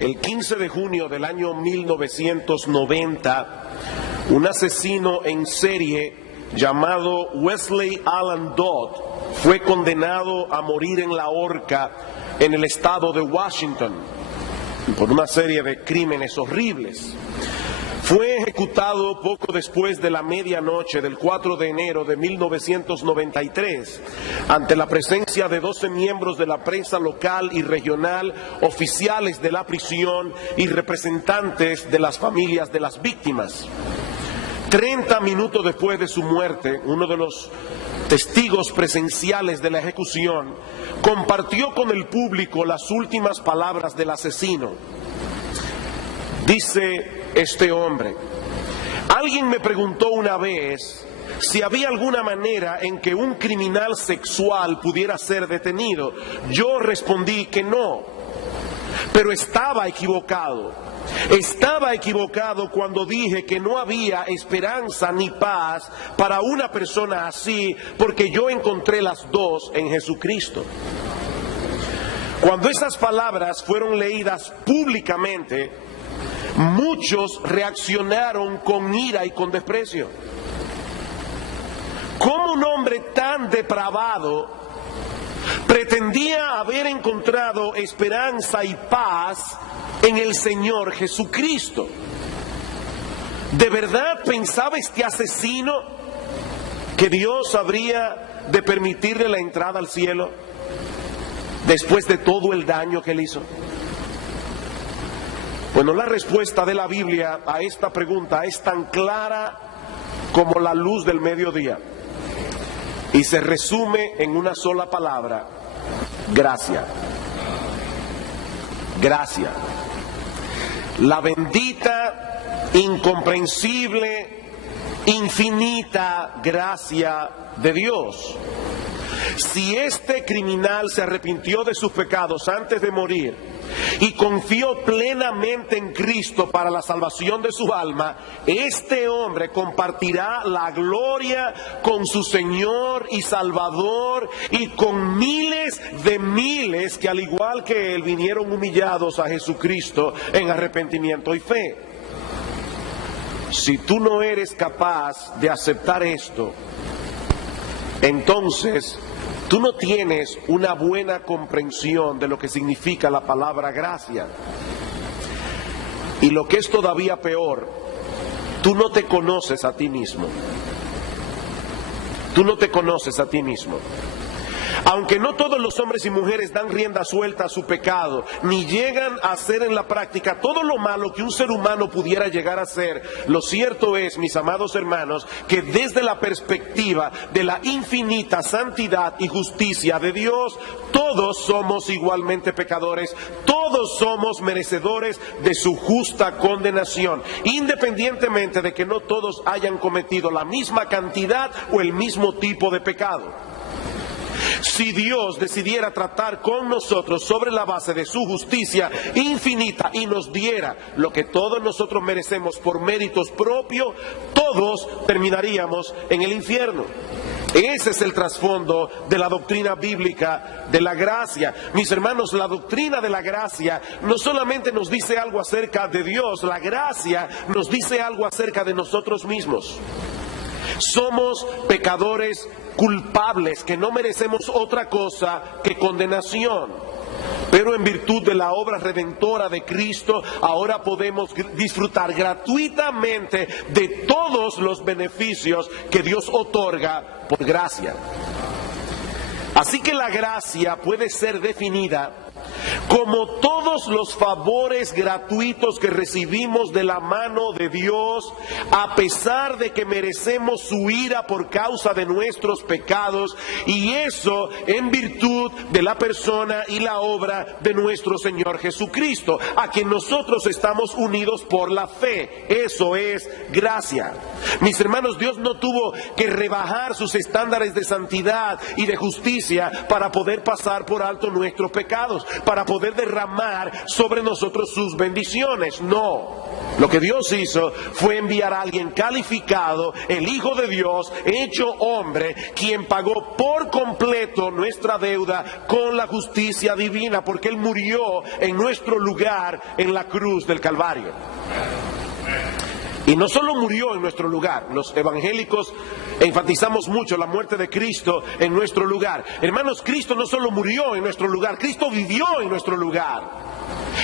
El 15 de junio del año 1990, un asesino en serie llamado Wesley Allen Dodd fue condenado a morir en la horca en el estado de Washington por una serie de crímenes horribles. Fue ejecutado poco después de la medianoche del 4 de enero de 1993 ante la presencia de 12 miembros de la prensa local y regional, oficiales de la prisión y representantes de las familias de las víctimas. 30 minutos después de su muerte, uno de los testigos presenciales de la ejecución compartió con el público las últimas palabras del asesino. Dice este hombre: alguien me preguntó una vez si había alguna manera en que un criminal sexual pudiera ser detenido. Yo respondí que no, pero estaba equivocado. Estaba equivocado cuando dije que no había esperanza ni paz para una persona así, porque yo encontré las dos en Jesucristo. Cuando esas palabras fueron leídas públicamente, muchos reaccionaron con ira y con desprecio. ¿Cómo un hombre tan depravado pretendía haber encontrado esperanza y paz en el Señor Jesucristo? ¿De verdad pensaba este asesino que Dios habría de permitirle la entrada al cielo después de todo el daño que él hizo? Bueno, la respuesta de la Biblia a esta pregunta es tan clara como la luz del mediodía y se resume en una sola palabra: gracia. Gracia. La bendita, incomprensible, infinita gracia de Dios. Si este criminal se arrepintió de sus pecados antes de morir y confió plenamente en Cristo para la salvación de su alma, este hombre compartirá la gloria con su Señor y Salvador y con miles de miles que al igual que él vinieron humillados a Jesucristo en arrepentimiento y fe. Si tú no eres capaz de aceptar esto, entonces tú no tienes una buena comprensión de lo que significa la palabra gracia. Y lo que es todavía peor, tú no te conoces a ti mismo. Tú no te conoces a ti mismo. Aunque no todos los hombres y mujeres dan rienda suelta a su pecado, ni llegan a hacer en la práctica todo lo malo que un ser humano pudiera llegar a hacer, lo cierto es, mis amados hermanos, que desde la perspectiva de la infinita santidad y justicia de Dios, todos somos igualmente pecadores, todos somos merecedores de su justa condenación, independientemente de que no todos hayan cometido la misma cantidad o el mismo tipo de pecado. Si Dios decidiera tratar con nosotros sobre la base de su justicia infinita y nos diera lo que todos nosotros merecemos por méritos propios, todos terminaríamos en el infierno. Ese es el trasfondo de la doctrina bíblica de la gracia. Mis hermanos, la doctrina de la gracia no solamente nos dice algo acerca de Dios, la gracia nos dice algo acerca de nosotros mismos. Somos pecadores culpables que no merecemos otra cosa que condenación. Pero en virtud de la obra redentora de Cristo, ahora podemos disfrutar gratuitamente de todos los beneficios que Dios otorga por gracia. Así que la gracia puede ser definida como todos los favores gratuitos que recibimos de la mano de Dios, a pesar de que merecemos su ira por causa de nuestros pecados, y eso en virtud de la persona y la obra de nuestro Señor Jesucristo, a quien nosotros estamos unidos por la fe. Eso es gracia. Mis hermanos, Dios no tuvo que rebajar sus estándares de santidad y de justicia justicia para poder pasar por alto nuestros pecados, para poder derramar sobre nosotros sus bendiciones. No, lo que Dios hizo fue enviar a alguien calificado, el Hijo de Dios, hecho hombre, quien pagó por completo nuestra deuda con la justicia divina, porque Él murió en nuestro lugar en la cruz del Calvario. Y no solo murió en nuestro lugar, los evangélicos enfatizamos mucho la muerte de Cristo en nuestro lugar. Hermanos, Cristo no solo murió en nuestro lugar, Cristo vivió en nuestro lugar.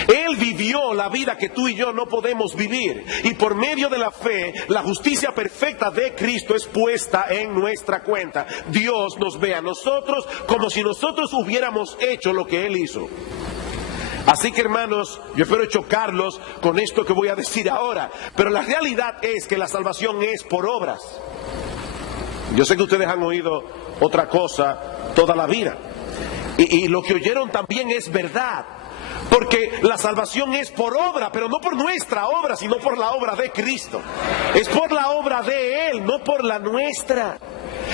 Él vivió la vida que tú y yo no podemos vivir. Y por medio de la fe, la justicia perfecta de Cristo es puesta en nuestra cuenta. Dios nos ve a nosotros como si nosotros hubiéramos hecho lo que Él hizo. Así que, hermanos, yo espero chocarlos con esto que voy a decir ahora, pero la realidad es que la salvación es por obras. Yo sé que ustedes han oído otra cosa toda la vida, y lo que oyeron también es verdad, porque la salvación es por obra, pero no por nuestra obra, sino por la obra de Cristo. Es por la obra de Él, no por la nuestra.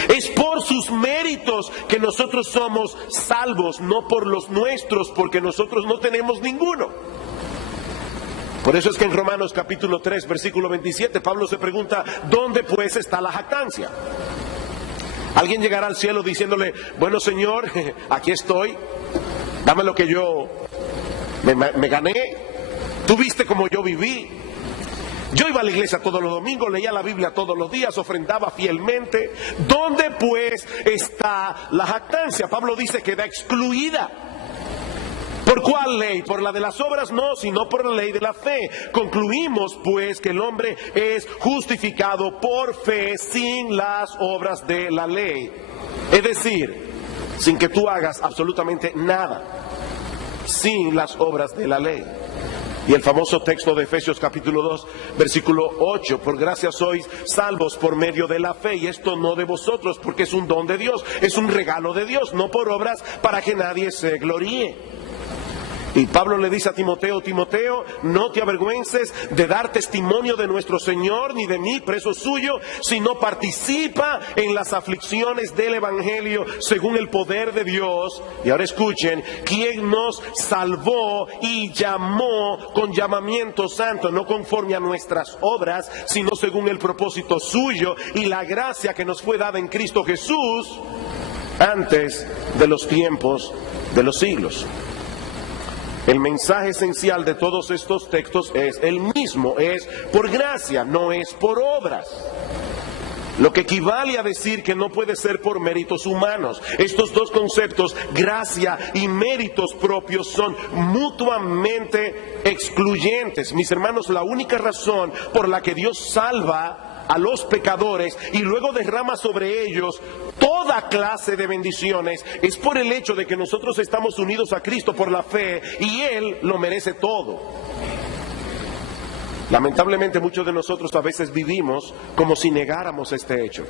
Es por sus méritos que nosotros somos salvos, no por los nuestros, porque nosotros no tenemos ninguno. Por eso es que en Romanos capítulo 3, versículo 27, Pablo se pregunta, ¿dónde pues está la jactancia? Alguien llegará al cielo diciéndole, bueno, Señor, aquí estoy, dame lo que yo me gané, tú viste cómo yo viví. Yo iba a la iglesia todos los domingos, leía la Biblia todos los días, ofrendaba fielmente. ¿Dónde pues está la jactancia? Pablo dice que queda excluida. ¿Por cuál ley? Por la de las obras no, sino por la ley de la fe. Concluimos pues que el hombre es justificado por fe sin las obras de la ley. Es decir, sin que tú hagas absolutamente nada, sin las obras de la ley. Y el famoso texto de Efesios capítulo 2, versículo 8, por gracia sois salvos por medio de la fe, y esto no de vosotros, porque es un don de Dios, es un regalo de Dios, no por obras para que nadie se gloríe. Y Pablo le dice a Timoteo, Timoteo, no te avergüences de dar testimonio de nuestro Señor, ni de mí, preso suyo, sino participa en las aflicciones del Evangelio según el poder de Dios. Y ahora escuchen, quien nos salvó y llamó con llamamiento santo, no conforme a nuestras obras, sino según el propósito suyo y la gracia que nos fue dada en Cristo Jesús antes de los tiempos de los siglos. El mensaje esencial de todos estos textos es el mismo, es por gracia, no es por obras. Lo que equivale a decir que no puede ser por méritos humanos. Estos dos conceptos, gracia y méritos propios, son mutuamente excluyentes. Mis hermanos, la única razón por la que Dios salva a los pecadores y luego derrama sobre ellos toda clase de bendiciones es por el hecho de que nosotros estamos unidos a Cristo por la fe y Él lo merece todo. Lamentablemente muchos de nosotros a veces vivimos como si negáramos este hecho.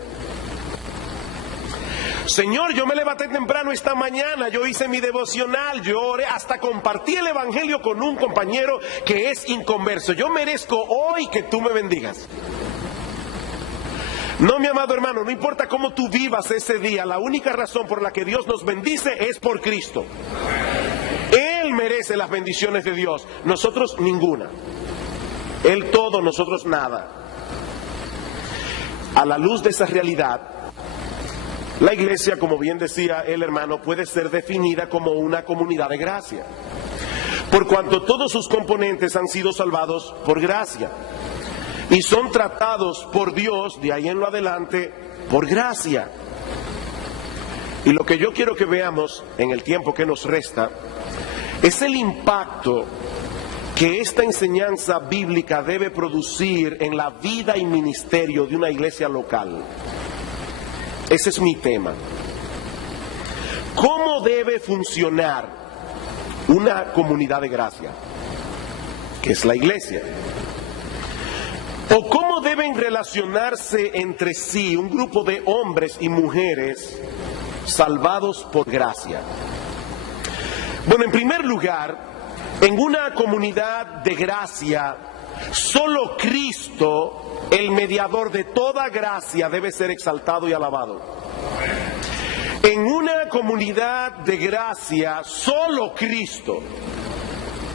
Señor, yo me levanté temprano esta mañana, yo hice mi devocional, yo oré, hasta compartí el evangelio con un compañero que es inconverso. Yo merezco hoy que tú me bendigas. No, mi amado hermano, no importa cómo tú vivas ese día, la única razón por la que Dios nos bendice es por Cristo. Él merece las bendiciones de Dios, nosotros ninguna. Él todo, nosotros nada. A la luz de esa realidad, la iglesia, como bien decía el hermano, puede ser definida como una comunidad de gracia, por cuanto todos sus componentes han sido salvados por gracia. Y son tratados por Dios, de ahí en lo adelante, por gracia. Y lo que yo quiero que veamos en el tiempo que nos resta, es el impacto que esta enseñanza bíblica debe producir en la vida y ministerio de una iglesia local. Ese es mi tema. ¿Cómo debe funcionar una comunidad de gracia? Que es la iglesia. ¿O cómo deben relacionarse entre sí un grupo de hombres y mujeres salvados por gracia? Bueno, en primer lugar, en una comunidad de gracia, solo Cristo, el mediador de toda gracia, debe ser exaltado y alabado. En una comunidad de gracia, solo Cristo,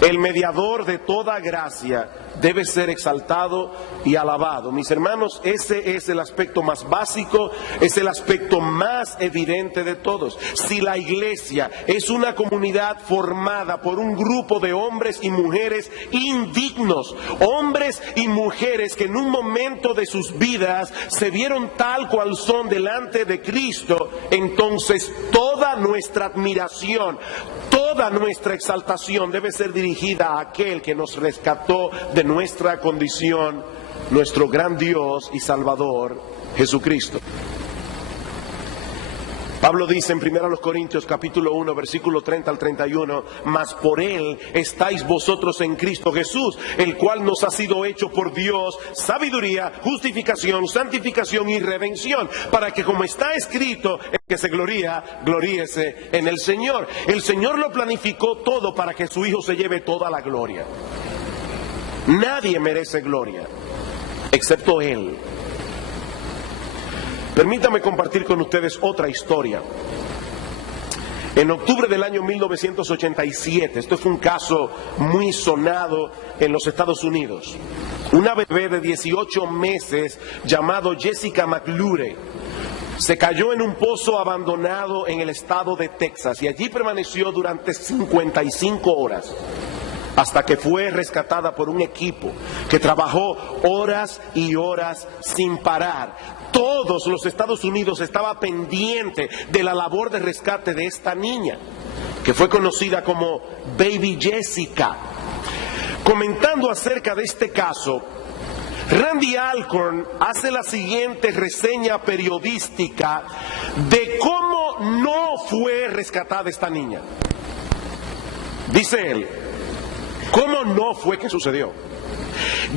el mediador de toda gracia, debe ser exaltado y alabado. Mis hermanos, ese es el aspecto más básico, es el aspecto más evidente de todos. Si la iglesia es una comunidad formada por un grupo de hombres y mujeres indignos, hombres y mujeres que en un momento de sus vidas se vieron tal cual son delante de Cristo, entonces toda nuestra admiración, toda nuestra exaltación debe ser dirigida a aquel que nos rescató de nuestra condición, nuestro gran Dios y Salvador, Jesucristo. Pablo dice en 1 Corintios capítulo 1, versículo 30 al 31, mas por Él estáis vosotros en Cristo Jesús, el cual nos ha sido hecho por Dios sabiduría, justificación, santificación y redención, para que como está escrito, el que se gloría, gloríese en el Señor. El Señor lo planificó todo para que su Hijo se lleve toda la gloria. Nadie merece gloria, excepto Él. Permítame compartir con ustedes otra historia. En octubre del año 1987, esto fue un caso muy sonado en los Estados Unidos. Una bebé de 18 meses llamado Jessica McLure se cayó en un pozo abandonado en el estado de Texas y allí permaneció durante 55 horas. Hasta que fue rescatada por un equipo que trabajó horas y horas sin parar. Todos los Estados Unidos estaba pendiente de la labor de rescate de esta niña, que fue conocida como Baby Jessica. Comentando acerca de este caso, Randy Alcorn hace la siguiente reseña periodística de cómo no fue rescatada esta niña. Dice él: ¿cómo no fue que sucedió?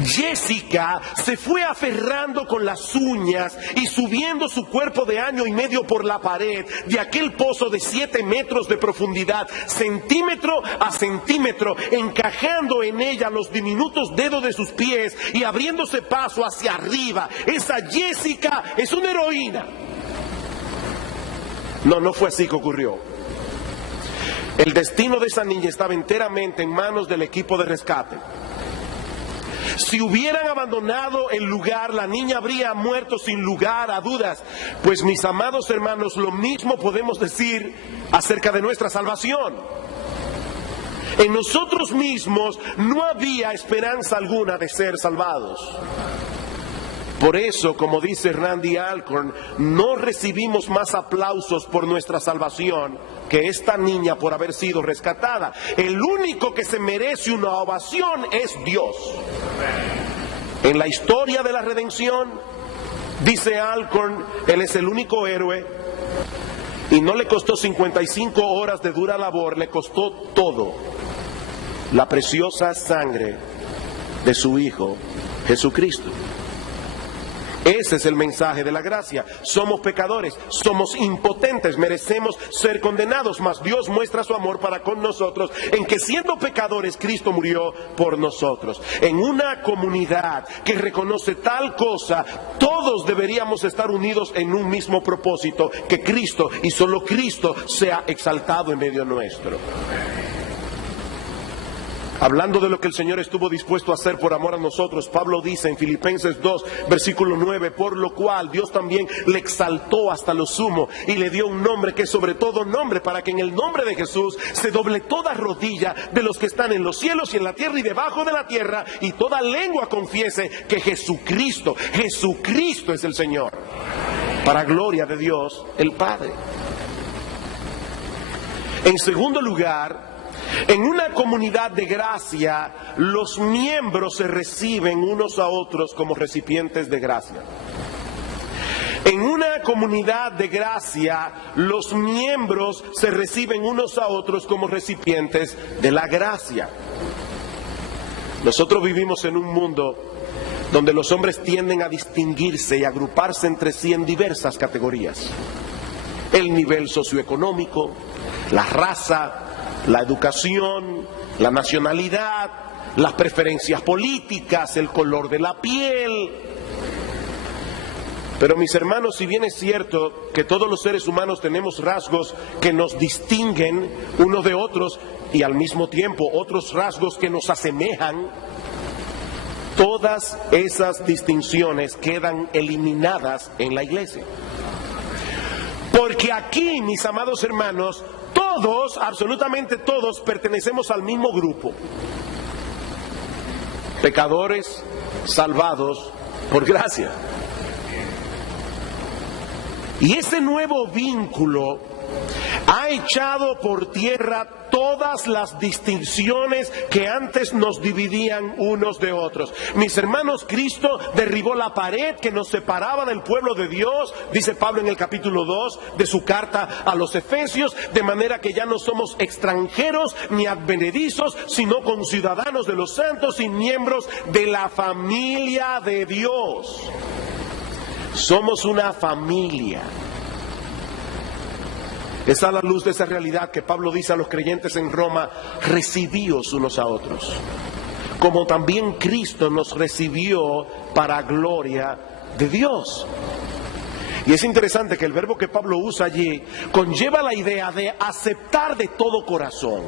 Jessica se fue aferrando con las uñas y subiendo su cuerpo de 1 año y medio por la pared de aquel pozo de 7 metros de profundidad, centímetro a centímetro, encajando en ella los diminutos dedos de sus pies y abriéndose paso hacia arriba. Esa Jessica es una heroína. No fue así que ocurrió. El destino de esa niña estaba enteramente en manos del equipo de rescate. Si hubieran abandonado el lugar, la niña habría muerto sin lugar a dudas. Pues mis amados hermanos, lo mismo podemos decir acerca de nuestra salvación. En nosotros mismos no había esperanza alguna de ser salvados. Por eso, como dice Randy Alcorn, no recibimos más aplausos por nuestra salvación que esta niña por haber sido rescatada. El único que se merece una ovación es Dios. En la historia de la redención, dice Alcorn, Él es el único héroe y no le costó 55 horas de dura labor, le costó todo: la preciosa sangre de su Hijo Jesucristo. Ese es el mensaje de la gracia. Somos pecadores, somos impotentes, merecemos ser condenados, mas Dios muestra su amor para con nosotros en que siendo pecadores Cristo murió por nosotros. En una comunidad que reconoce tal cosa, todos deberíamos estar unidos en un mismo propósito: que Cristo y solo Cristo sea exaltado en medio nuestro. Hablando de lo que el Señor estuvo dispuesto a hacer por amor a nosotros, Pablo dice en Filipenses 2, versículo 9, por lo cual Dios también le exaltó hasta lo sumo y le dio un nombre que es sobre todo nombre, para que en el nombre de Jesús se doble toda rodilla de los que están en los cielos y en la tierra y debajo de la tierra, y toda lengua confiese que Jesucristo es el Señor, para gloria de Dios el Padre. En segundo lugar, en una comunidad de gracia, los miembros se reciben unos a otros como recipientes de gracia. En una comunidad de gracia, los miembros se reciben unos a otros como recipientes de la gracia. Nosotros vivimos en un mundo donde los hombres tienden a distinguirse y agruparse entre sí en diversas categorías: el nivel socioeconómico, la raza, la educación, la nacionalidad, las preferencias políticas, el color de la piel. Pero mis hermanos, si bien es cierto que todos los seres humanos tenemos rasgos que nos distinguen unos de otros y al mismo tiempo otros rasgos que nos asemejan, todas esas distinciones quedan eliminadas en la iglesia. Porque aquí, mis amados hermanos, todos, absolutamente todos, pertenecemos al mismo grupo. Pecadores salvados por gracia. Y ese nuevo vínculo ha echado por tierra todas las distinciones que antes nos dividían unos de otros. Mis hermanos, Cristo derribó la pared que nos separaba del pueblo de Dios, dice Pablo en el capítulo 2 de su carta a los Efesios, de manera que ya no somos extranjeros ni advenedizos, sino conciudadanos de los santos y miembros de la familia de Dios. Somos una familia. Es a la luz de esa realidad que Pablo dice a los creyentes en Roma: recibíos unos a otros, como también Cristo nos recibió para gloria de Dios. Y es interesante que el verbo que Pablo usa allí conlleva la idea de aceptar de todo corazón.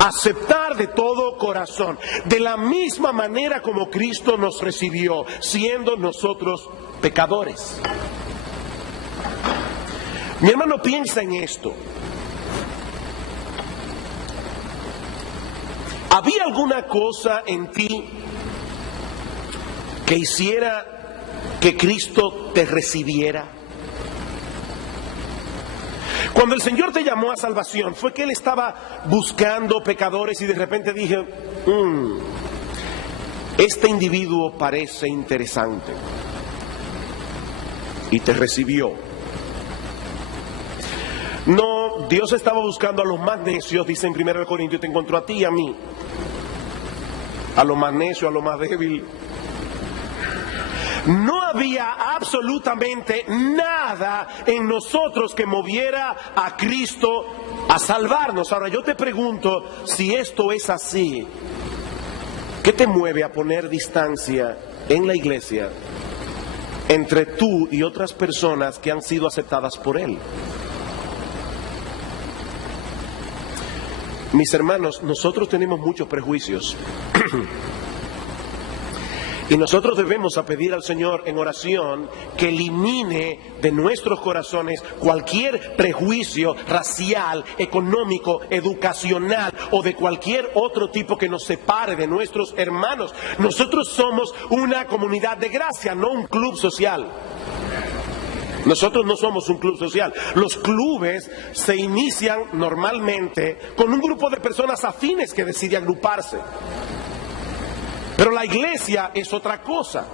Aceptar de todo corazón, de la misma manera como Cristo nos recibió, siendo nosotros pecadores. Mi hermano, piensa en esto. ¿Había alguna cosa en ti que hiciera que Cristo te recibiera? Cuando el Señor te llamó a salvación, ¿fue que Él estaba buscando pecadores y de repente dije, este individuo parece interesante, y te recibió? No, Dios estaba buscando a los más necios, dice en 1 Corintios, te encontró a ti y a mí, a lo más necio, a lo más débil. No había absolutamente nada en nosotros que moviera a Cristo a salvarnos. Ahora yo te pregunto, si esto es así, ¿qué te mueve a poner distancia en la iglesia entre tú y otras personas que han sido aceptadas por Él? Mis hermanos, nosotros tenemos muchos prejuicios. Y nosotros debemos a pedir al Señor en oración que elimine de nuestros corazones cualquier prejuicio racial, económico, educacional o de cualquier otro tipo que nos separe de nuestros hermanos. Nosotros somos una comunidad de gracia, no un club social. Nosotros no somos un club social. Los clubes se inician normalmente con un grupo de personas afines que decide agruparse. Pero la iglesia es otra cosa.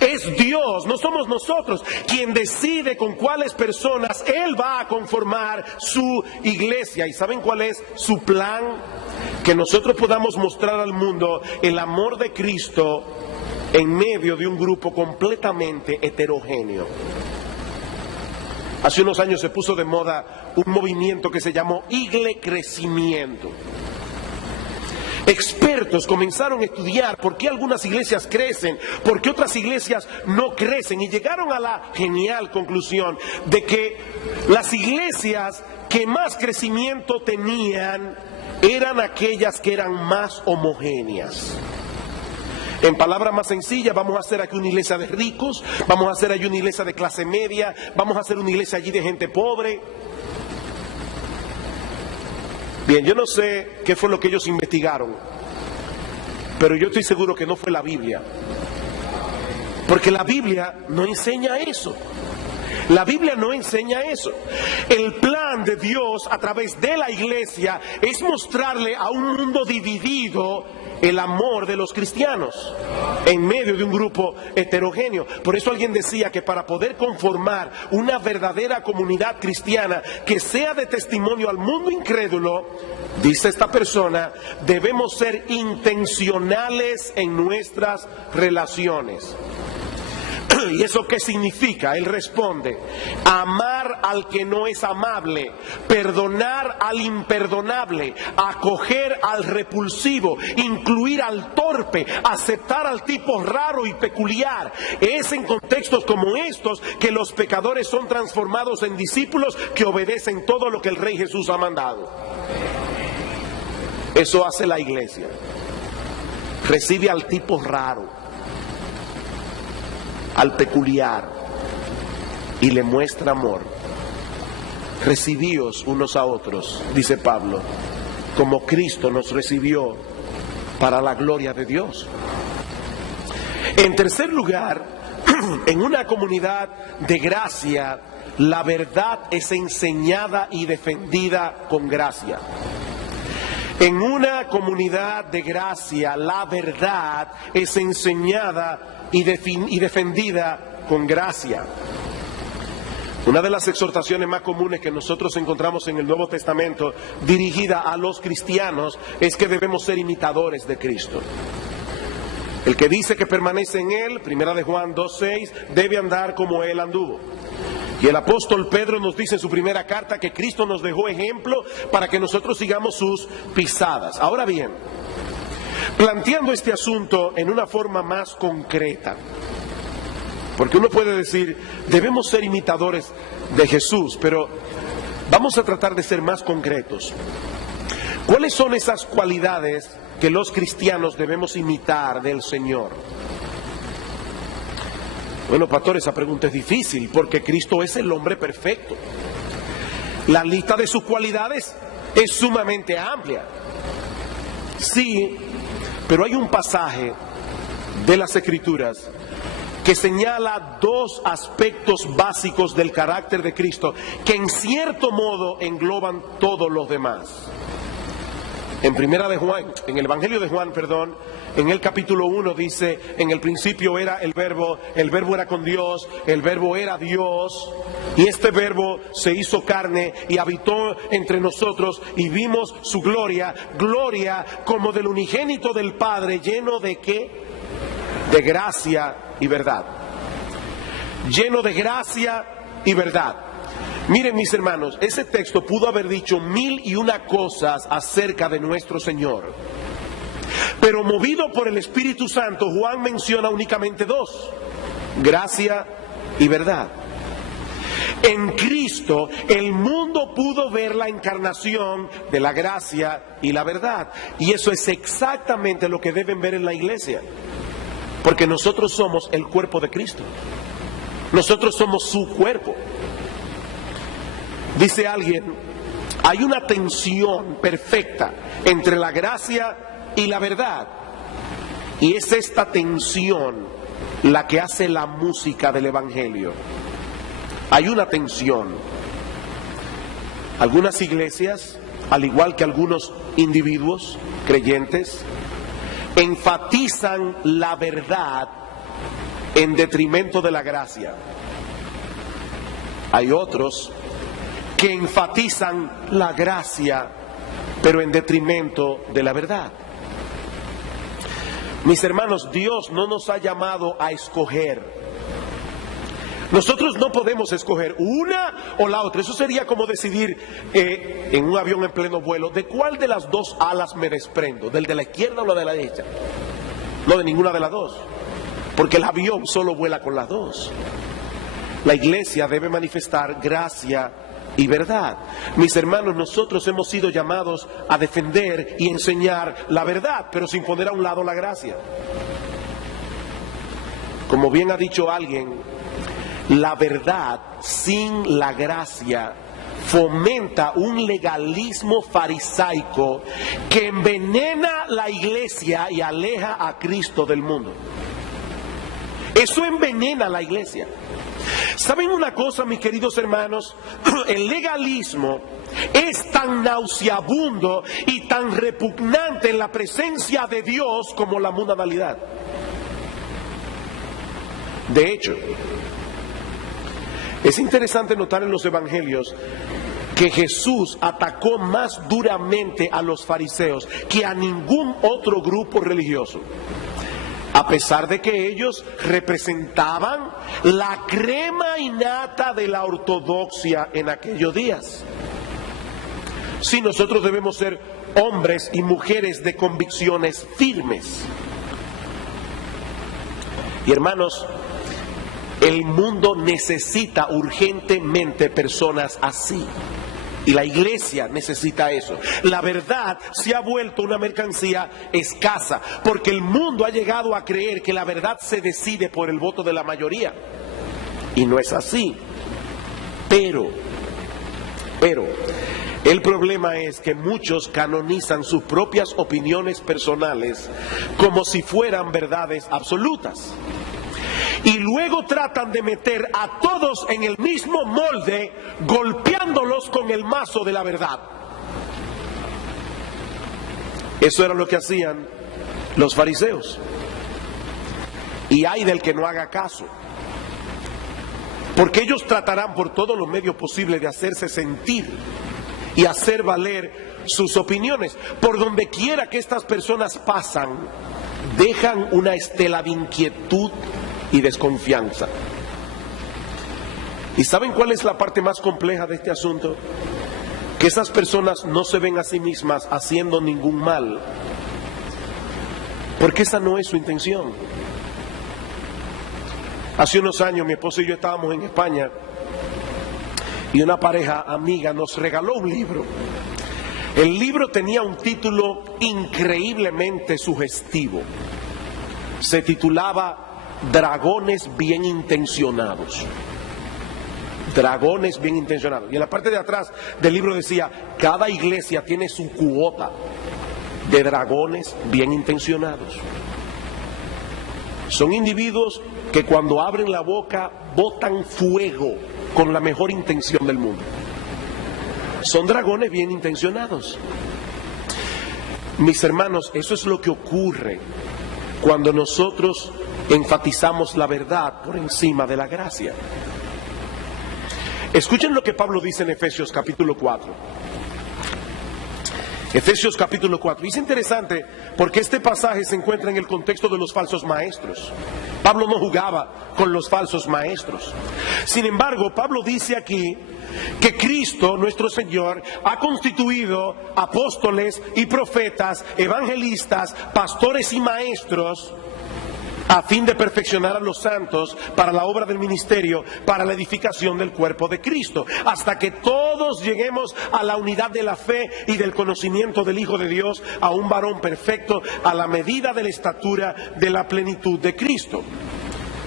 Es Dios, no somos nosotros, quien decide con cuáles personas Él va a conformar su iglesia. ¿Y saben cuál es su plan? Que nosotros podamos mostrar al mundo el amor de Cristo en medio de un grupo completamente heterogéneo. Hace unos años se puso de moda un movimiento que se llamó Iglecrecimiento. Expertos comenzaron a estudiar por qué algunas iglesias crecen, por qué otras iglesias no crecen, y llegaron a la genial conclusión de que las iglesias que más crecimiento tenían eran aquellas que eran más homogéneas. En palabras más sencillas, vamos a hacer aquí una iglesia de ricos, vamos a hacer allí una iglesia de clase media, vamos a hacer una iglesia allí de gente pobre. Bien, yo no sé qué fue lo que ellos investigaron, pero yo estoy seguro que no fue la Biblia, porque la Biblia no enseña eso. La Biblia no enseña eso. El plan de Dios a través de la iglesia es mostrarle a un mundo dividido el amor de los cristianos en medio de un grupo heterogéneo. Por eso alguien decía que para poder conformar una verdadera comunidad cristiana que sea de testimonio al mundo incrédulo, dice esta persona, debemos ser intencionales en nuestras relaciones. ¿Y eso qué significa? Él responde: amar al que no es amable, perdonar al imperdonable, acoger al repulsivo, incluir al torpe, aceptar al tipo raro y peculiar. Es en contextos como estos que los pecadores son transformados en discípulos que obedecen todo lo que el Rey Jesús ha mandado. Eso hace la iglesia. Recibe al tipo raro, al peculiar, y le muestra amor. Recibíos unos a otros, dice Pablo, como Cristo nos recibió para la gloria de Dios. En tercer lugar, en una comunidad de gracia, la verdad es enseñada y defendida con gracia. En una comunidad de gracia, la verdad es enseñada y defendida con gracia. Una de las exhortaciones más comunes que nosotros encontramos en el Nuevo Testamento dirigida a los cristianos es que debemos ser imitadores de Cristo. El que dice que permanece en Él, 1 de Juan 2:6, debe andar como Él anduvo. Y el apóstol Pedro nos dice en su primera carta que Cristo nos dejó ejemplo para que nosotros sigamos sus pisadas. Ahora bien, planteando este asunto en una forma más concreta, porque uno puede decir, debemos ser imitadores de Jesús, pero vamos a tratar de ser más concretos. ¿Cuáles son esas cualidades que los cristianos debemos imitar del Señor? Bueno, pastor, esa pregunta es difícil, porque Cristo es el hombre perfecto. La lista de sus cualidades es sumamente amplia. Sí, pero hay un pasaje de las Escrituras que señala dos aspectos básicos del carácter de Cristo que en cierto modo engloban todos los demás. En el Evangelio de Juan, en el capítulo 1 dice: en el principio era el verbo era con Dios, el verbo era Dios, y este verbo se hizo carne y habitó entre nosotros, y vimos su gloria, gloria como del unigénito del Padre, lleno de ¿qué? De gracia y verdad. Lleno de gracia y verdad. Miren, mis hermanos, ese texto pudo haber dicho 1001 cosas acerca de nuestro Señor, pero movido por el Espíritu Santo, Juan menciona únicamente dos: gracia y verdad. En Cristo el mundo pudo ver la encarnación de la gracia y la verdad, y eso es exactamente lo que deben ver en la iglesia, porque nosotros somos el cuerpo de Cristo. Nosotros somos su cuerpo. Dice alguien, hay una tensión perfecta entre la gracia y la verdad, y es esta tensión la que hace la música del Evangelio. Hay una tensión. Algunas iglesias, al igual que algunos individuos creyentes, enfatizan la verdad en detrimento de la gracia. Hay otros que enfatizan la gracia, pero en detrimento de la verdad. Mis hermanos, Dios no nos ha llamado a escoger. Nosotros no podemos escoger una o la otra. Eso sería como decidir en un avión en pleno vuelo, ¿de cuál de las dos alas me desprendo? ¿Del de la izquierda o la de la derecha? No, de ninguna de las dos, porque el avión solo vuela con las dos. La iglesia debe manifestar gracia y verdad. Mis hermanos, nosotros hemos sido llamados a defender y enseñar la verdad, pero sin poner a un lado la gracia. Como bien ha dicho alguien, la verdad sin la gracia fomenta un legalismo farisaico que envenena la iglesia y aleja a Cristo del mundo. Eso envenena la iglesia. ¿Saben una cosa, mis queridos hermanos? El legalismo es tan nauseabundo y tan repugnante en la presencia de Dios como la mundanalidad. De hecho, es interesante notar en los evangelios que Jesús atacó más duramente a los fariseos que a ningún otro grupo religioso. a pesar de que ellos representaban la crema innata de la ortodoxia en aquellos días. Sí, nosotros debemos ser hombres y mujeres de convicciones firmes. Y hermanos, el mundo necesita urgentemente personas así. Y la iglesia necesita eso. La verdad se ha vuelto una mercancía escasa, porque el mundo ha llegado a creer que la verdad se decide por el voto de la mayoría. Y no es así. Pero, el problema es que muchos canonizan sus propias opiniones personales como si fueran verdades absolutas. Y luego tratan de meter a todos en el mismo molde, golpeándolos con el mazo de la verdad. Eso era lo que hacían los fariseos. Y ay del que no haga caso. Porque ellos tratarán por todos los medios posibles de hacerse sentir y hacer valer sus opiniones. Por donde quiera que estas personas pasan, dejan una estela de inquietud y desconfianza. ¿Y saben cuál es la parte más compleja de este asunto? Que esas personas no se ven a sí mismas haciendo ningún mal, porque esa no es su intención. Hace unos años mi esposo y yo estábamos en España y una pareja amiga nos regaló un libro. El libro tenía un título increíblemente sugestivo. Se titulaba Dragones bien intencionados. Dragones bien intencionados. Y en la parte de atrás del libro decía: cada iglesia tiene su cuota de dragones bien intencionados. Son individuos que cuando abren la boca botan fuego con la mejor intención del mundo. Son dragones bien intencionados. Mis hermanos, eso es lo que ocurre cuando nosotros enfatizamos la verdad por encima de la gracia. Escuchen lo que Pablo dice en Efesios capítulo 4. Efesios capítulo 4. Y es interesante porque este pasaje se encuentra en el contexto de los falsos maestros. Pablo no jugaba con los falsos maestros. Sin embargo, Pablo dice aquí que Cristo, nuestro Señor, ha constituido apóstoles y profetas, evangelistas, pastores y maestros, a fin de perfeccionar a los santos para la obra del ministerio, para la edificación del cuerpo de Cristo, hasta que todos lleguemos a la unidad de la fe y del conocimiento del Hijo de Dios, a un varón perfecto, a la medida de la estatura de la plenitud de Cristo,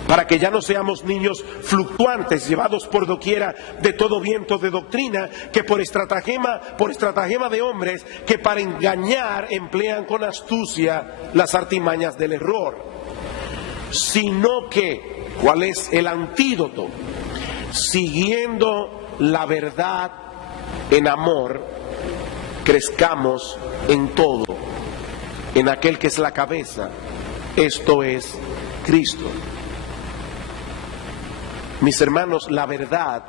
para que ya no seamos niños fluctuantes, llevados por doquiera de todo viento de doctrina, que por estratagema de hombres que para engañar emplean con astucia las artimañas del error. Sino que, ¿cuál es el antídoto? Siguiendo la verdad en amor, crezcamos en todo, en aquel que es la cabeza, esto es Cristo. Mis hermanos, la verdad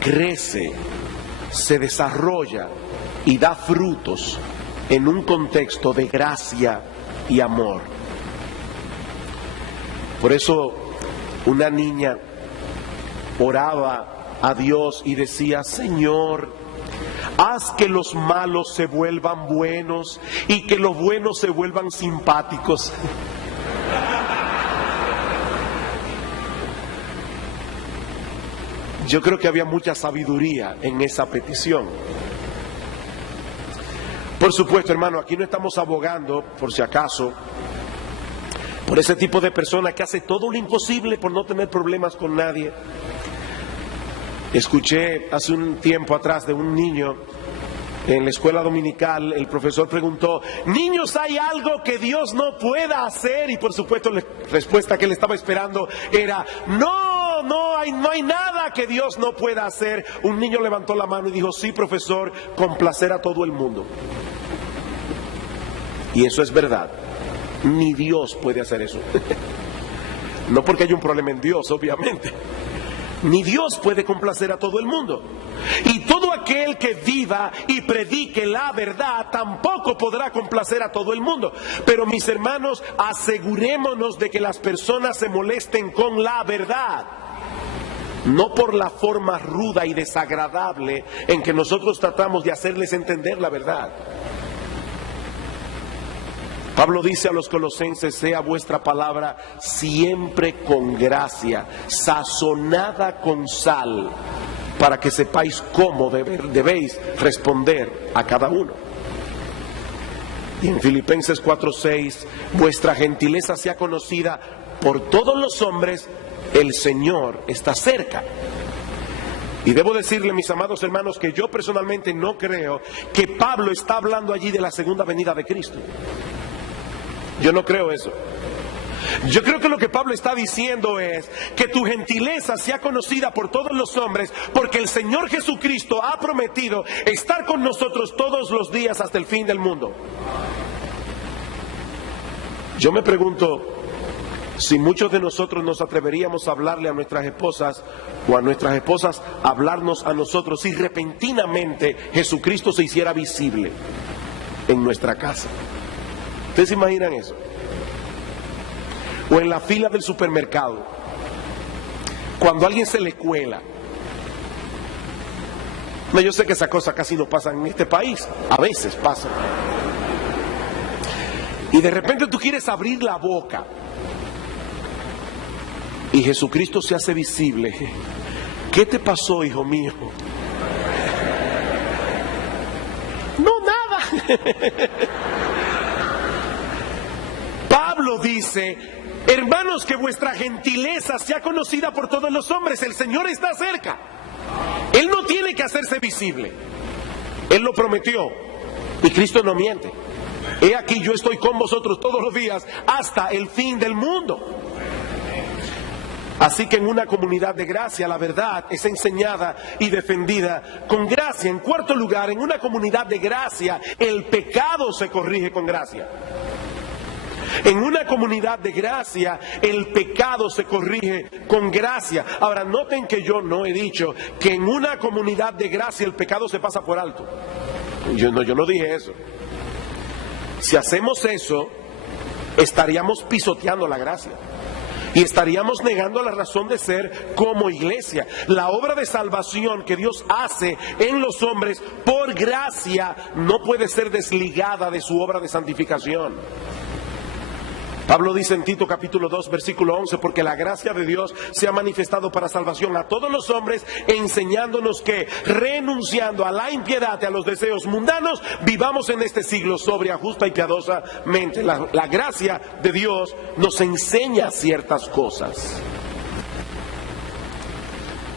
crece, se desarrolla y da frutos en un contexto de gracia y amor. Por eso una niña oraba a Dios y decía: Señor, haz que los malos se vuelvan buenos y que los buenos se vuelvan simpáticos. Yo creo que había mucha sabiduría en esa petición. Por supuesto, hermano, aquí no estamos abogando, por si acaso, por ese tipo de persona que hace todo lo imposible por no tener problemas con nadie. Escuché hace un tiempo atrás de un niño en la escuela dominical. El profesor preguntó: niños, ¿hay algo que Dios no pueda hacer? Y por supuesto la respuesta que él estaba esperando era: no hay nada que Dios no pueda hacer. Un niño levantó la mano y dijo: sí, profesor, complacer a todo el mundo. Y eso es verdad. Ni Dios puede hacer eso. No porque hay un problema en Dios, obviamente. Ni Dios puede complacer a todo el mundo. Y todo aquel que viva y predique la verdad tampoco podrá complacer a todo el mundo. Pero mis hermanos, asegurémonos de que las personas se molesten con la verdad, no por la forma ruda y desagradable en que nosotros tratamos de hacerles entender la verdad. Pablo dice a los colosenses: sea vuestra palabra siempre con gracia, sazonada con sal, para que sepáis cómo debéis responder a cada uno. Y en Filipenses 4:6, vuestra gentileza sea conocida por todos los hombres, el Señor está cerca. Y debo decirle, mis amados hermanos, que yo personalmente no creo que Pablo está hablando allí de la segunda venida de Cristo. Yo no creo eso. Yo creo que lo que Pablo está diciendo es que tu gentileza sea conocida por todos los hombres, porque el Señor Jesucristo ha prometido estar con nosotros todos los días hasta el fin del mundo. Yo me pregunto si muchos de nosotros nos atreveríamos a hablarle a nuestras esposas, o a nuestras esposas a hablarnos a nosotros, si repentinamente Jesucristo se hiciera visible en nuestra casa. ¿Ustedes se imaginan eso? O en la fila del supermercado, cuando a alguien se le cuela. No, yo sé que esas cosas casi no pasan en este país, a veces pasan. Y de repente tú quieres abrir la boca y Jesucristo se hace visible. ¿Qué te pasó, hijo mío? No, nada. Pablo dice: hermanos, que vuestra gentileza sea conocida por todos los hombres. El Señor está cerca. Él no tiene que hacerse visible. Él lo prometió. Y Cristo no miente. He aquí, yo estoy con vosotros todos los días hasta el fin del mundo. Así que en una comunidad de gracia la verdad es enseñada y defendida con gracia. En cuarto lugar, en una comunidad de gracia el pecado se corrige con gracia. En una comunidad de gracia el pecado se corrige con gracia. Ahora, noten que yo no he dicho que en una comunidad de gracia el pecado se pasa por alto. Yo no dije eso. Si hacemos eso, estaríamos pisoteando la gracia y estaríamos negando la razón de ser como iglesia. La obra de salvación que Dios hace en los hombres por gracia no puede ser desligada de su obra de santificación. Pablo dice en Tito capítulo 2 versículo 11: porque la gracia de Dios se ha manifestado para salvación a todos los hombres, enseñándonos que, renunciando a la impiedad y a los deseos mundanos, vivamos en este siglo sobria, justa y piadosamente. La gracia de Dios nos enseña ciertas cosas,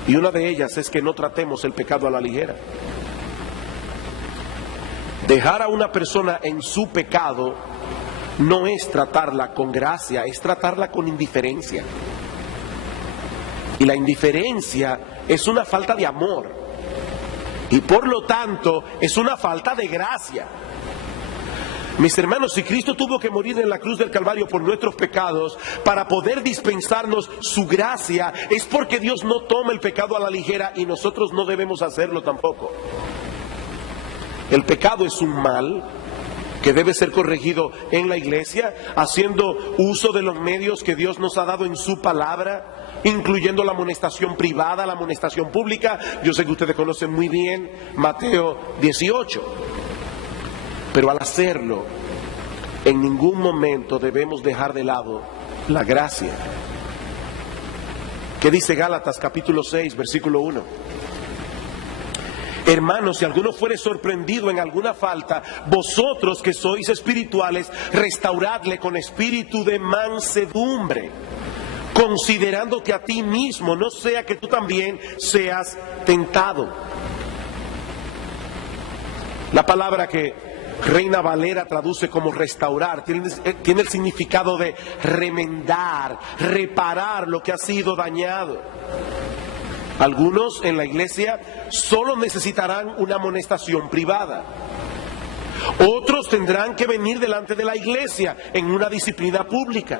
y una de ellas es que no tratemos el pecado a la ligera. Dejar a una persona en su pecado no es tratarla con gracia, es tratarla con indiferencia. Y la indiferencia es una falta de amor, y por lo tanto es una falta de gracia. Mis hermanos, si Cristo tuvo que morir en la cruz del Calvario por nuestros pecados para poder dispensarnos su gracia, es porque Dios no toma el pecado a la ligera, y nosotros no debemos hacerlo tampoco. El pecado es un mal que debe ser corregido en la iglesia, haciendo uso de los medios que Dios nos ha dado en su palabra, incluyendo la amonestación privada, la amonestación pública. Yo sé que ustedes conocen muy bien Mateo 18, pero al hacerlo, en ningún momento debemos dejar de lado la gracia. ¿Qué dice Gálatas capítulo 6 versículo 1? Hermanos, si alguno fuere sorprendido en alguna falta, vosotros que sois espirituales, restauradle con espíritu de mansedumbre, considerándote a ti mismo, no sea que tú también seas tentado. La palabra que Reina Valera traduce como restaurar tiene el significado de remendar, reparar lo que ha sido dañado. Algunos en la iglesia solo necesitarán una amonestación privada. Otros tendrán que venir delante de la iglesia en una disciplina pública.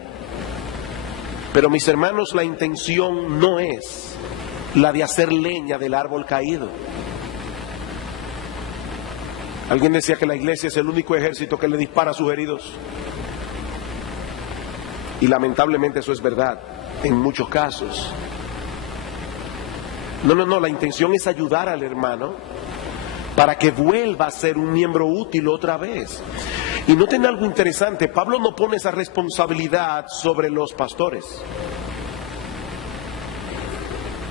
Pero mis hermanos, la intención no es la de hacer leña del árbol caído. Alguien decía que la iglesia es el único ejército que le dispara a sus heridos. Y lamentablemente eso es verdad en muchos casos. No, la intención es ayudar al hermano para que vuelva a ser un miembro útil otra vez. Y noten algo interesante, Pablo no pone esa responsabilidad sobre los pastores.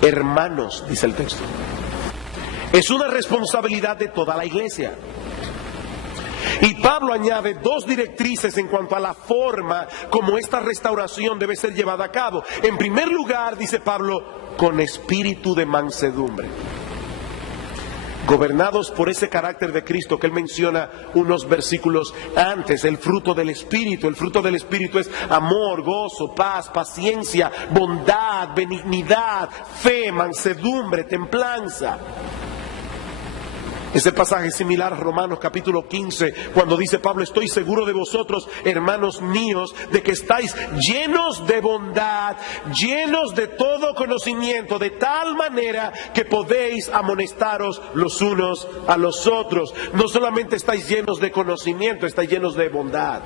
Hermanos, dice el texto. Es una responsabilidad de toda la iglesia. Y Pablo añade dos directrices en cuanto a la forma como esta restauración debe ser llevada a cabo. En primer lugar, dice Pablo, con espíritu de mansedumbre. Gobernados por ese carácter de Cristo que él menciona unos versículos antes, el fruto del Espíritu. El fruto del Espíritu es amor, gozo, paz, paciencia, bondad, benignidad, fe, mansedumbre, templanza. Ese pasaje es similar a Romanos capítulo 15, cuando dice Pablo: estoy seguro de vosotros, hermanos míos, de que estáis llenos de bondad, llenos de todo conocimiento, de tal manera que podéis amonestaros los unos a los otros. No solamente estáis llenos de conocimiento, estáis llenos de bondad,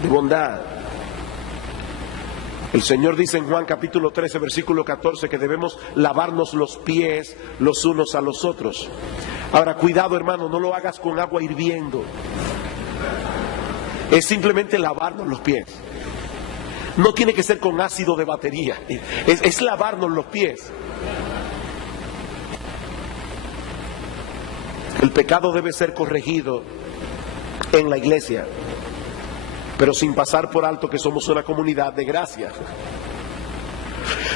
de bondad. El Señor dice en Juan capítulo 13, versículo 14, que debemos lavarnos los pies los unos a los otros. Ahora, cuidado, hermano, no lo hagas con agua hirviendo. Es simplemente lavarnos los pies. No tiene que ser con ácido de batería. Es lavarnos los pies. El pecado debe ser corregido en la iglesia, pero sin pasar por alto que somos una comunidad de gracia.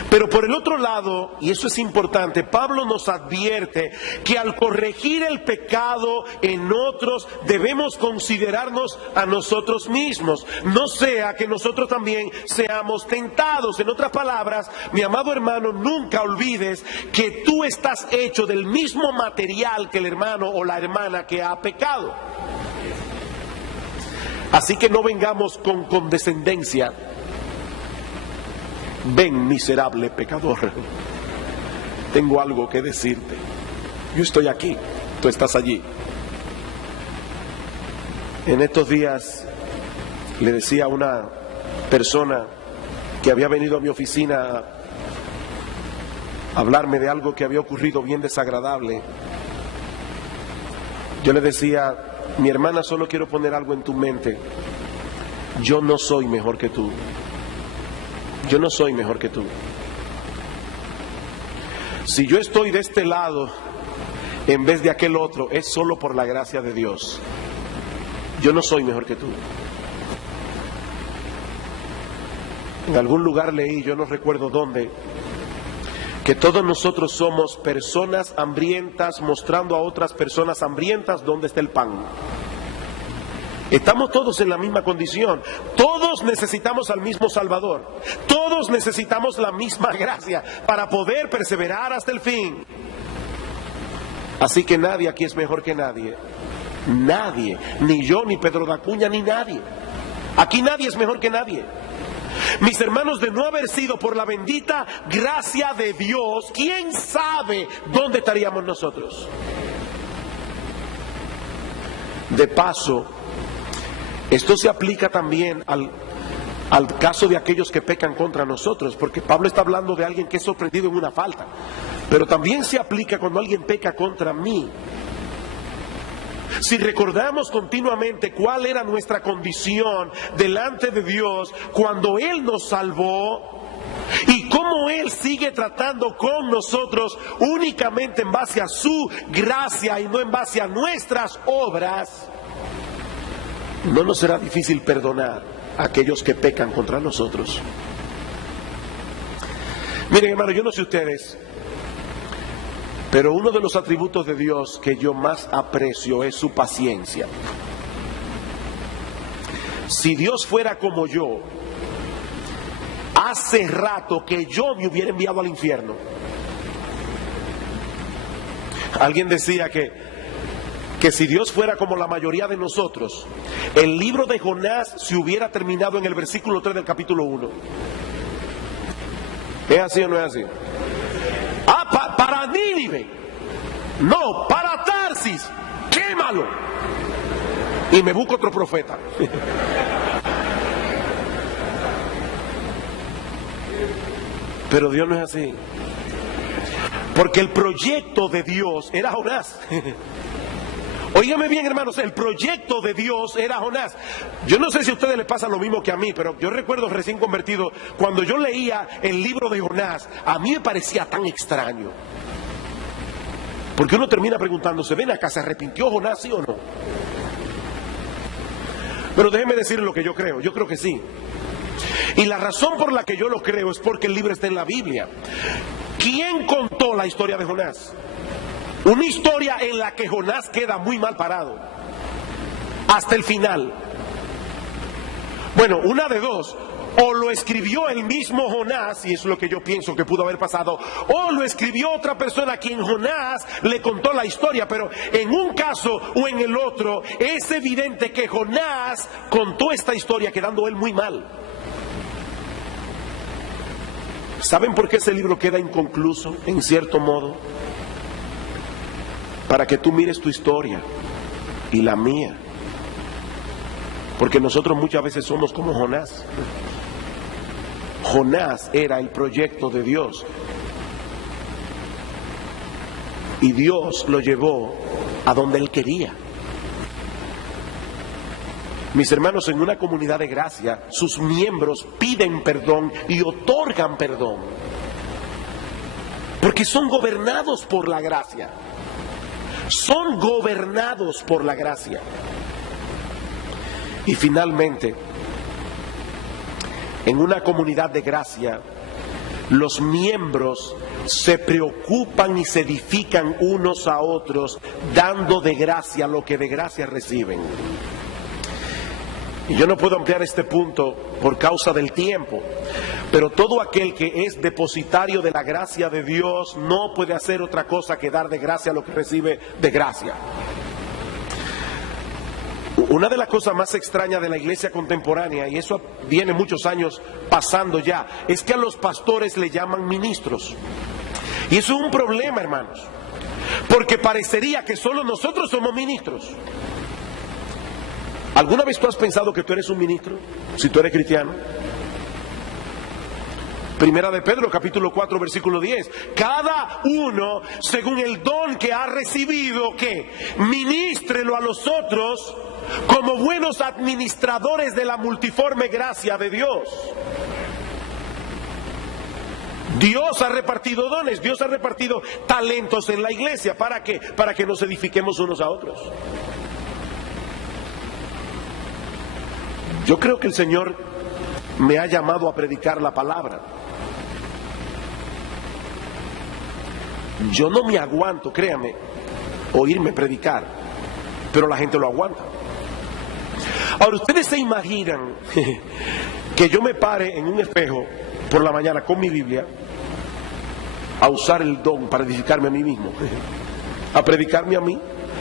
Pero por el otro lado, y eso es importante, Pablo nos advierte que al corregir el pecado en otros debemos considerarnos a nosotros mismos, no sea que nosotros también seamos tentados. En otras palabras, mi amado hermano, nunca olvides que tú estás hecho del mismo material que el hermano o la hermana que ha pecado. Así que no vengamos con condescendencia. Ven, miserable pecador, tengo algo que decirte. Yo estoy aquí, tú estás allí. En estos días le decía a una persona que había venido a mi oficina a hablarme de algo que había ocurrido bien desagradable. Yo le decía: mi hermana, solo quiero poner algo en tu mente. Yo no soy mejor que tú. Yo no soy mejor que tú. Si yo estoy de este lado en vez de aquel otro, es solo por la gracia de Dios. Yo no soy mejor que tú. En algún lugar leí, yo no recuerdo dónde, que todos nosotros somos personas hambrientas mostrando a otras personas hambrientas dónde está el pan. Estamos todos en la misma condición. Todos necesitamos al mismo Salvador. Todos necesitamos la misma gracia para poder perseverar hasta el fin. Así que nadie aquí es mejor que nadie. Nadie. Ni yo, ni Pedro de Acuña, ni nadie. Aquí nadie es mejor que nadie. Mis hermanos, de no haber sido por la bendita gracia de Dios, ¿quién sabe dónde estaríamos nosotros? De paso, esto se aplica también al caso de aquellos que pecan contra nosotros, porque Pablo está hablando de alguien que es sorprendido en una falta, pero también se aplica cuando alguien peca contra mí. Si recordamos continuamente cuál era nuestra condición delante de Dios cuando Él nos salvó, y cómo Él sigue tratando con nosotros únicamente en base a su gracia y no en base a nuestras obras, no nos será difícil perdonar a aquellos que pecan contra nosotros. Miren, hermano, yo no sé ustedes, pero uno de los atributos de Dios que yo más aprecio es su paciencia. Si Dios fuera como yo, hace rato que yo me hubiera enviado al infierno. Alguien decía que si Dios fuera como la mayoría de nosotros, el libro de Jonás se hubiera terminado en el versículo 3 del capítulo 1. ¿Es así o no es así? Ah, para Nínive, no, para Tarsis, quémalo. Y me busco otro profeta. Pero Dios no es así. Porque el proyecto de Dios era Jonás. Óigame bien, hermanos, el proyecto de Dios era Jonás. Yo no sé si a ustedes les pasa lo mismo que a mí, pero yo recuerdo recién convertido, cuando yo leía el libro de Jonás, a mí me parecía tan extraño. Porque uno termina preguntándose, ven acá, ¿se arrepintió Jonás, sí o no? Pero déjenme decir lo que yo creo que sí. Y la razón por la que yo lo creo es porque el libro está en la Biblia. ¿Quién contó la historia de Jonás? Una historia en la que Jonás queda muy mal parado, hasta el final. Bueno, una de dos, o lo escribió el mismo Jonás, y eso es lo que yo pienso que pudo haber pasado, o lo escribió otra persona a quien Jonás le contó la historia, pero en un caso o en el otro, es evidente que Jonás contó esta historia quedando él muy mal. ¿Saben por qué ese libro queda inconcluso, en cierto modo? Para que tú mires tu historia y la mía. Porque nosotros muchas veces somos como Jonás. Jonás era el proyecto de Dios. Y Dios lo llevó a donde Él quería. Mis hermanos, en una comunidad de gracia, sus miembros piden perdón y otorgan perdón. Porque son gobernados por la gracia. Son gobernados por la gracia. Y finalmente, en una comunidad de gracia, los miembros se preocupan y se edifican unos a otros, dando de gracia lo que de gracia reciben. Y yo no puedo ampliar este punto por causa del tiempo, pero todo aquel que es depositario de la gracia de Dios no puede hacer otra cosa que dar de gracia lo que recibe de gracia. Una de las cosas más extrañas de la iglesia contemporánea, y eso viene muchos años pasando ya, es que a los pastores le llaman ministros. Y eso es un problema, hermanos, porque parecería que solo nosotros somos ministros. ¿Alguna vez tú has pensado que tú eres un ministro, si tú eres cristiano? Primera de Pedro, capítulo 4, versículo 10. Cada uno, según el don que ha recibido, ¿qué? Ministrelo a los otros como buenos administradores de la multiforme gracia de Dios. Dios ha repartido dones, Dios ha repartido talentos en la iglesia. ¿Para qué? Para que nos edifiquemos unos a otros. Yo creo que el Señor me ha llamado a predicar la palabra. Yo no me aguanto, créame, oírme predicar, pero la gente lo aguanta. Ahora, ustedes se imaginan que yo me pare en un espejo por la mañana con mi Biblia a usar el don para edificarme a mí mismo, a predicarme a mí.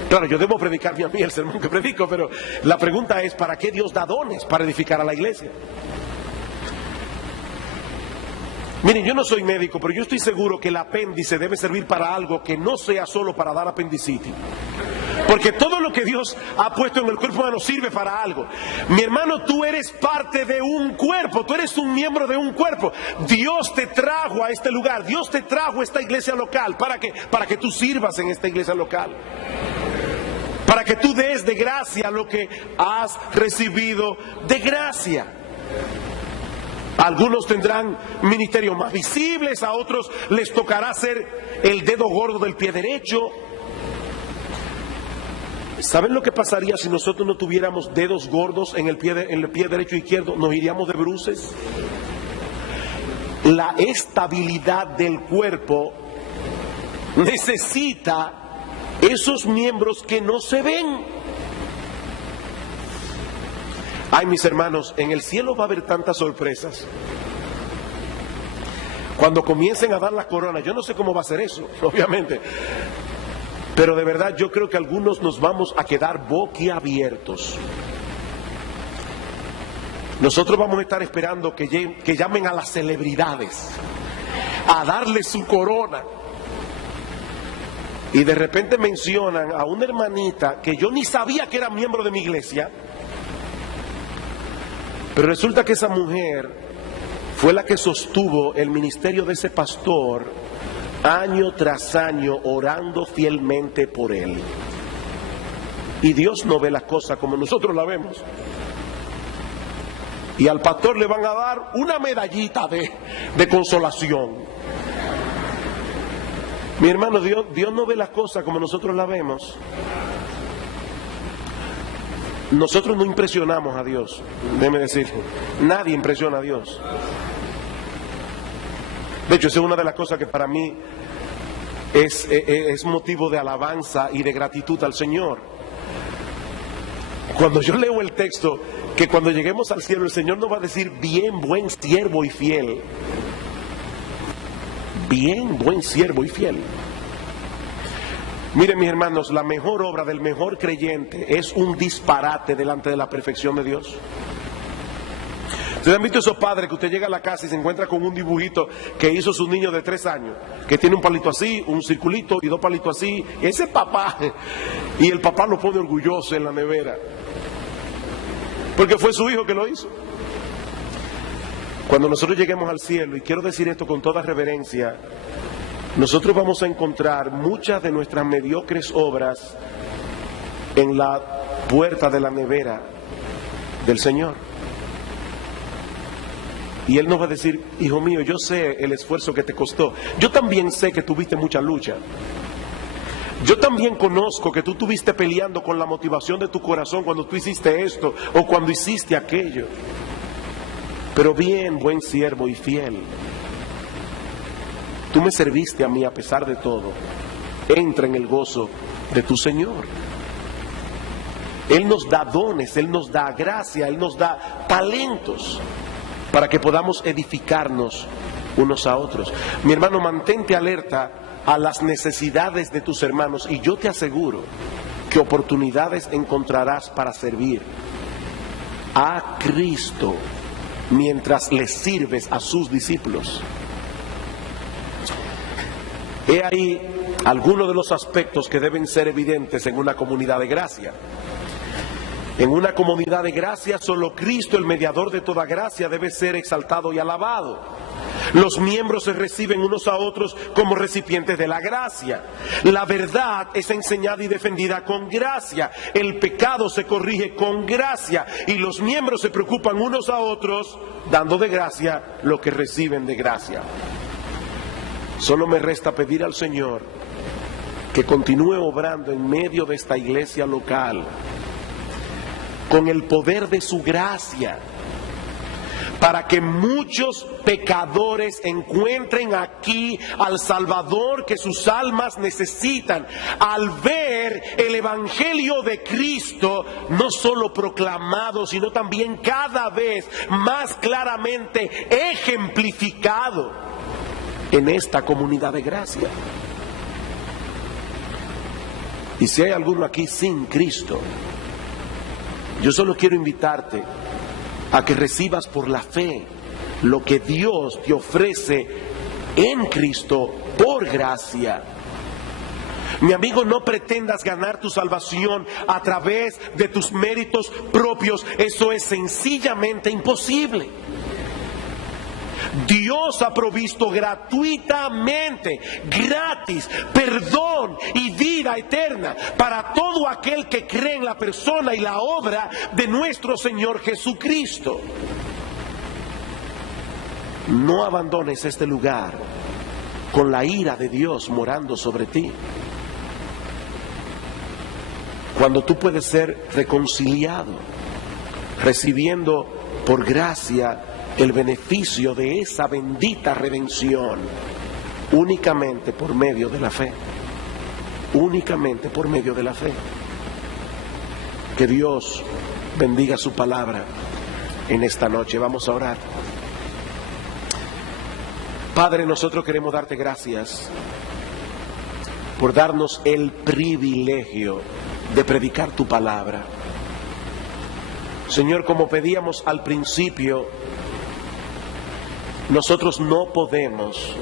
Claro, yo debo predicarme a mí el sermón que predico, pero la pregunta es, ¿para qué Dios da dones para edificar a la iglesia? Miren, yo no soy médico, pero yo estoy seguro que el apéndice debe servir para algo que no sea solo para dar apendicitis. Porque todo lo que Dios ha puesto en el cuerpo humano sirve para algo. Mi hermano, tú eres parte de un cuerpo, tú eres un miembro de un cuerpo. Dios te trajo a este lugar, Dios te trajo a esta iglesia local. ¿Para qué? Para que tú sirvas en esta iglesia local. Para que tú des de gracia lo que has recibido de gracia. Algunos tendrán ministerios más visibles, a otros les tocará ser el dedo gordo del pie derecho. ¿Saben lo que pasaría si nosotros no tuviéramos dedos gordos en el pie derecho e izquierdo? Nos iríamos de bruces. La estabilidad del cuerpo necesita esos miembros que no se ven. Ay, mis hermanos, en el cielo va a haber tantas sorpresas. Cuando comiencen a dar las coronas, yo no sé cómo va a ser eso, obviamente. Pero de verdad yo creo que algunos nos vamos a quedar boquiabiertos. Nosotros vamos a estar esperando que llamen a las celebridades a darle su corona. y de repente mencionan a una hermanita que yo ni sabía que era miembro de mi iglesia, pero resulta que esa mujer fue la que sostuvo el ministerio de ese pastor año tras año, orando fielmente por él. Y Dios no ve las cosas como nosotros la vemos. Y al pastor le van a dar una medallita de consolación. Mi hermano, Dios no ve las cosas como nosotros las vemos. Nosotros no impresionamos a Dios, déjeme decir, nadie impresiona a Dios. De hecho, esa es una de las cosas que para mí es motivo de alabanza y de gratitud al Señor. Cuando yo leo el texto, que cuando lleguemos al cielo el Señor nos va a decir: bien, buen siervo y fiel. Bien, buen siervo y fiel. Miren, mis hermanos, la mejor obra del mejor creyente es un disparate delante de la perfección de Dios. ¿Ustedes han visto esos padres que usted llega a la casa y se encuentra con un dibujito que hizo su niño de 3 años? Que tiene un palito así, un circulito y 2 palitos así. Ese papá, y el papá lo pone orgulloso en la nevera, porque fue su hijo que lo hizo. Cuando nosotros lleguemos al cielo, y quiero decir esto con toda reverencia, nosotros vamos a encontrar muchas de nuestras mediocres obras en la puerta de la nevera del Señor. Y Él nos va a decir: hijo mío, yo sé el esfuerzo que te costó. Yo también sé que tuviste mucha lucha. Yo también conozco que tú estuviste peleando con la motivación de tu corazón cuando tú hiciste esto o cuando hiciste aquello. Pero bien, buen siervo y fiel, tú me serviste a mí a pesar de todo. Entra en el gozo de tu Señor. Él nos da dones, Él nos da gracia, Él nos da talentos para que podamos edificarnos unos a otros. Mi hermano, mantente alerta a las necesidades de tus hermanos, y yo te aseguro que oportunidades encontrarás para servir a Cristo mientras le sirves a sus discípulos. He ahí algunos de los aspectos que deben ser evidentes en una comunidad de gracia. En una comunidad de gracia, solo Cristo, el mediador de toda gracia, debe ser exaltado y alabado. Los miembros se reciben unos a otros como recipientes de la gracia. La verdad es enseñada y defendida con gracia. El pecado se corrige con gracia. Y los miembros se preocupan unos a otros, dando de gracia lo que reciben de gracia. Solo me resta pedir al Señor que continúe obrando en medio de esta iglesia local con el poder de su gracia, para que muchos pecadores encuentren aquí al Salvador que sus almas necesitan, al ver el Evangelio de Cristo no solo proclamado, sino también cada vez más claramente ejemplificado en esta comunidad de gracia. Y si hay alguno aquí sin Cristo, yo solo quiero invitarte a que recibas por la fe lo que Dios te ofrece en Cristo por gracia. Mi amigo, no pretendas ganar tu salvación a través de tus méritos propios. Eso es sencillamente imposible. Dios ha provisto gratuitamente, gratis, perdón y vida eterna para todo aquel que cree en la persona y la obra de nuestro Señor Jesucristo. No abandones este lugar con la ira de Dios morando sobre ti, cuando tú puedes ser reconciliado, recibiendo por gracia el beneficio de esa bendita redención, únicamente por medio de la fe. Únicamente por medio de la fe. Que Dios bendiga su palabra en esta noche. Vamos a orar. Padre, nosotros queremos darte gracias por darnos el privilegio de predicar tu palabra. Señor, como pedíamos al principio, nosotros no podemos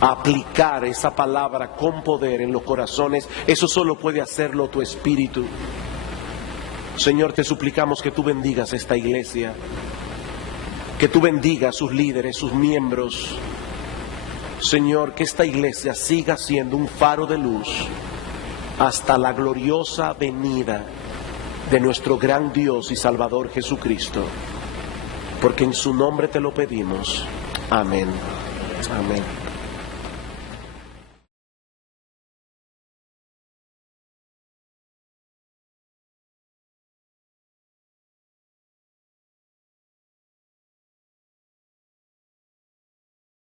a aplicar esa palabra con poder en los corazones. Eso solo puede hacerlo tu Espíritu. Señor, te suplicamos que tú bendigas esta iglesia, que tú bendigas sus líderes, sus miembros. Señor, que esta iglesia siga siendo un faro de luz hasta la gloriosa venida de nuestro gran Dios y Salvador Jesucristo, porque en su nombre te lo pedimos. Amén. Amén.